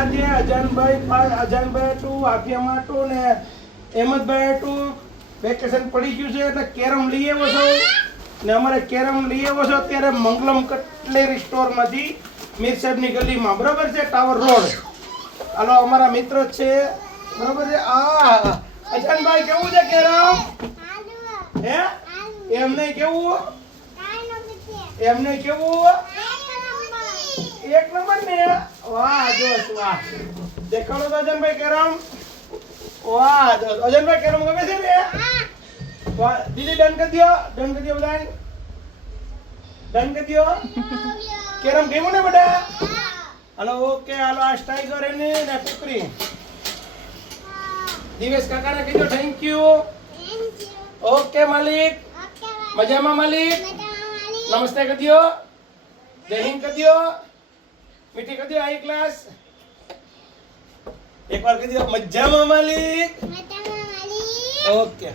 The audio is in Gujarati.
આજે અજાનભાઈ ટુ આફિયામાં ટુ ને અહેમદભાઈ ટુ વેકેશન પડી ગયું છે એટલે કેરમ લઈ આવ્યો છો ને અમારે કેરમ લઈ આવ્યો છો અત્યારે મંગલમ કટલેરી સ્ટોરમાંથી મીરસાહેબની ગલીમાં બરોબર છે ટાવર રોડ. હાલો અમારા મિત્ર છે બરોબર છે. અજાનભાઈ કેવું છે કેરમ? હે એમ નહીં કેવું એક નંબર ને વાહ જોશ વાહ દેખાડો તો અજનભાઈ કેરમ વાહ જોશ અજનભાઈ કેરમ ગમે છે ને વાહ દીદી ડન કરી દો બધા ડન કરી દો કેરમ ગમ્યું ને બધા હાલો ઓકે હાલો આ ટાઈગર એની ને કુકરી દિવેશ કાકાને કીધો થેન્ક યુ ઓકે માલિક મજામાં માલિક નમસ્તે કરી દો જય હિન્દ કરી દો મીઠી કરી દો હાઈ ક્લાસ એક વાર કરી દો મજામાં માલિક ઓકે